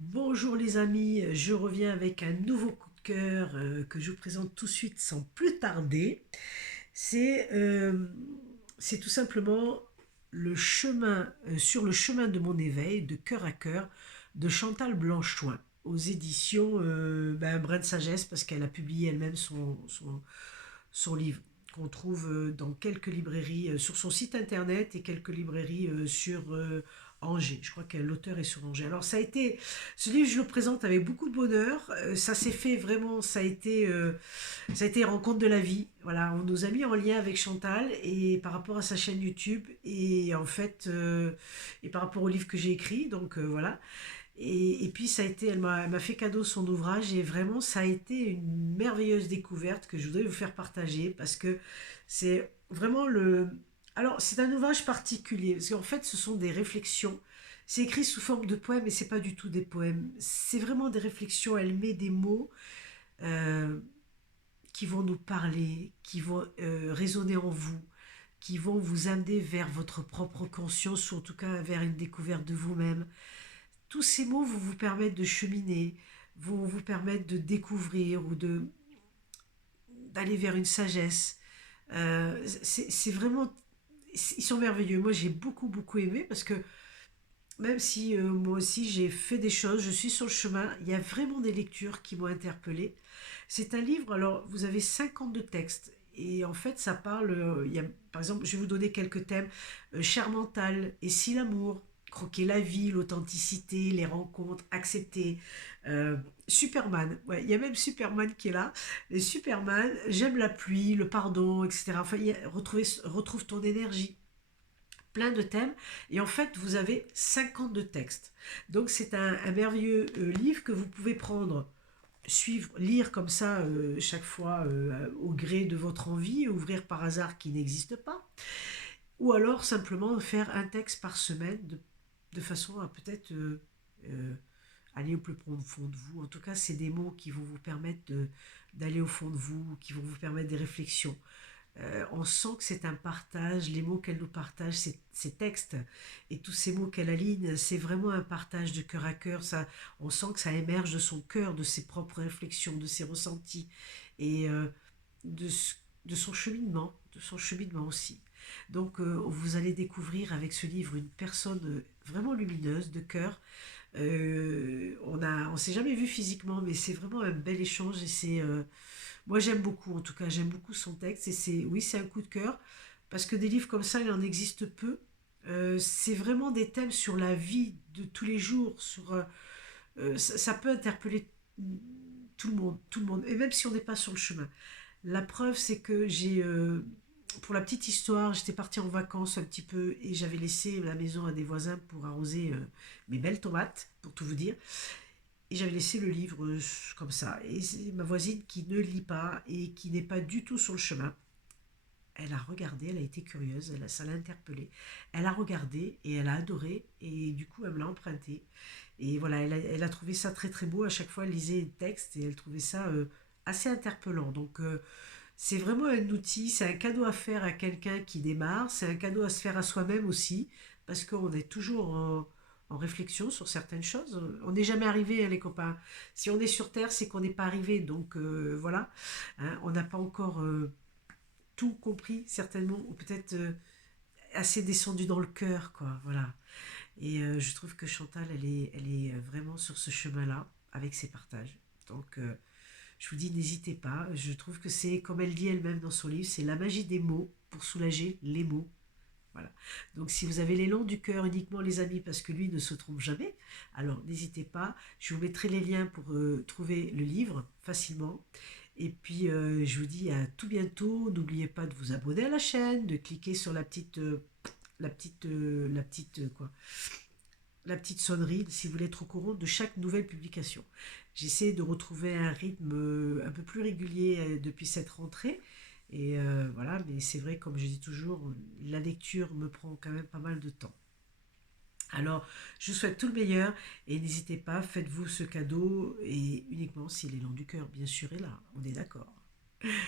Bonjour les amis, je reviens avec un nouveau coup de cœur que je vous présente tout de suite sans plus tarder. C'est c'est tout simplement le chemin sur le chemin de mon éveil de cœur à cœur de Chantal Blanchoin aux éditions Brin de Sagesse parce qu'elle a publié elle-même son livre qu'on trouve dans quelques librairies sur son site internet et quelques librairies sur Angers. Je crois que l'auteur est sur Angers. Alors ce livre je le présente avec beaucoup de bonheur. Ça s'est fait vraiment, ça a été rencontre de la vie. Voilà, on nous a mis en lien avec Chantal et par rapport à sa chaîne YouTube et en fait et par rapport au livre que j'ai écrit. Donc voilà. Et puis ça a été, elle m'a fait cadeau son ouvrage et vraiment ça a été une merveilleuse découverte que je voudrais vous faire partager parce que c'est vraiment le... Alors c'est un ouvrage particulier parce qu'en fait ce sont des réflexions. C'est écrit sous forme de poèmes et c'est pas du tout des poèmes. C'est vraiment des réflexions. Elle met des mots euh, qui vont nous parler, qui vont résonner en vous, qui vont vous amener vers votre propre conscience ou en tout cas vers une découverte de vous-même. Tous ces mots vont vous permettre de cheminer, vont vous permettre de découvrir ou d'aller vers une sagesse. C'est vraiment... Ils sont merveilleux. Moi, j'ai beaucoup aimé parce que même si moi aussi j'ai fait des choses, je suis sur le chemin, il y a vraiment des lectures qui m'ont interpellée. C'est un livre, alors vous avez 52 textes. Et en fait, ça parle, il y a, par exemple, je vais vous donner quelques thèmes. Cher mental, et si l'amour, croquer la vie, l'authenticité, les rencontres, accepter. Superman, ouais, il y a même Superman qui est là. Et Superman, j'aime la pluie, le pardon, etc. Enfin, retrouve ton énergie, plein de thèmes. Et en fait, vous avez 52 textes. Donc, c'est un merveilleux livre que vous pouvez prendre, suivre, lire comme ça chaque fois au gré de votre envie, ouvrir par hasard qui n'existe pas, ou alors simplement faire un texte par semaine de façon à peut-être euh, aller au plus profond de vous. En tout cas, c'est des mots qui vont vous permettre d'aller au fond de vous, qui vont vous permettre des réflexions. On sent que c'est un partage, les mots qu'elle nous partage, ces textes et tous ces mots qu'elle aligne, c'est vraiment un partage de cœur à cœur. Ça, on sent que ça émerge de son cœur, de ses propres réflexions, de ses ressentis et de, de son cheminement aussi. Donc vous allez découvrir avec ce livre une personne vraiment lumineuse, de cœur. On s'est jamais vu physiquement, mais c'est vraiment un bel échange et moi j'aime beaucoup, en tout cas j'aime beaucoup son texte et oui c'est un coup de cœur parce que des livres comme ça il en existe peu. C'est vraiment des thèmes sur la vie de tous les jours, ça peut interpeller tout le monde et même si on n'est pas sur le chemin. La preuve c'est que pour la petite histoire, j'étais partie en vacances un petit peu et j'avais laissé la maison à des voisins pour arroser mes belles tomates, pour tout vous dire. Et j'avais laissé le livre comme ça. Et c'est ma voisine qui ne lit pas et qui n'est pas du tout sur le chemin. Elle a regardé, elle a été curieuse, ça l'a interpellée. Elle a regardé et elle a adoré et du coup elle me l'a emprunté. Et voilà, elle a trouvé ça très beau. À chaque fois elle lisait le texte et elle trouvait ça assez interpellant. Donc c'est vraiment un outil, c'est un cadeau à faire à quelqu'un qui démarre, c'est un cadeau à se faire à soi-même aussi, parce qu'on est toujours en réflexion sur certaines choses. On n'est jamais arrivé, hein, les copains. Si on est sur Terre, c'est qu'on n'est pas arrivé. Donc voilà. Hein, on n'a pas encore tout compris, certainement, ou peut-être assez descendu dans le cœur, quoi. Voilà. Et je trouve que Chantal, elle est vraiment sur ce chemin-là, avec ses partages. Donc je vous dis, n'hésitez pas. Je trouve que c'est, comme elle dit elle-même dans son livre, c'est la magie des mots pour soulager les mots. Voilà. Donc si vous avez l'élan du cœur uniquement les amis, parce que lui ne se trompe jamais, alors n'hésitez pas. Je vous mettrai les liens pour trouver le livre facilement. Et puis je vous dis à tout bientôt. N'oubliez pas de vous abonner à la chaîne, de cliquer sur la petite quoi, la petite sonnerie si vous voulez être au courant de chaque nouvelle publication. J'essaie de retrouver un rythme un peu plus régulier depuis cette rentrée. Et voilà, mais c'est vrai, comme je dis toujours, la lecture me prend quand même pas mal de temps. Alors, je vous souhaite tout le meilleur et n'hésitez pas, faites-vous ce cadeau et uniquement si l'élan du cœur, bien sûr, est là. On est d'accord.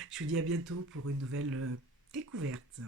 Je vous dis à bientôt pour une nouvelle découverte.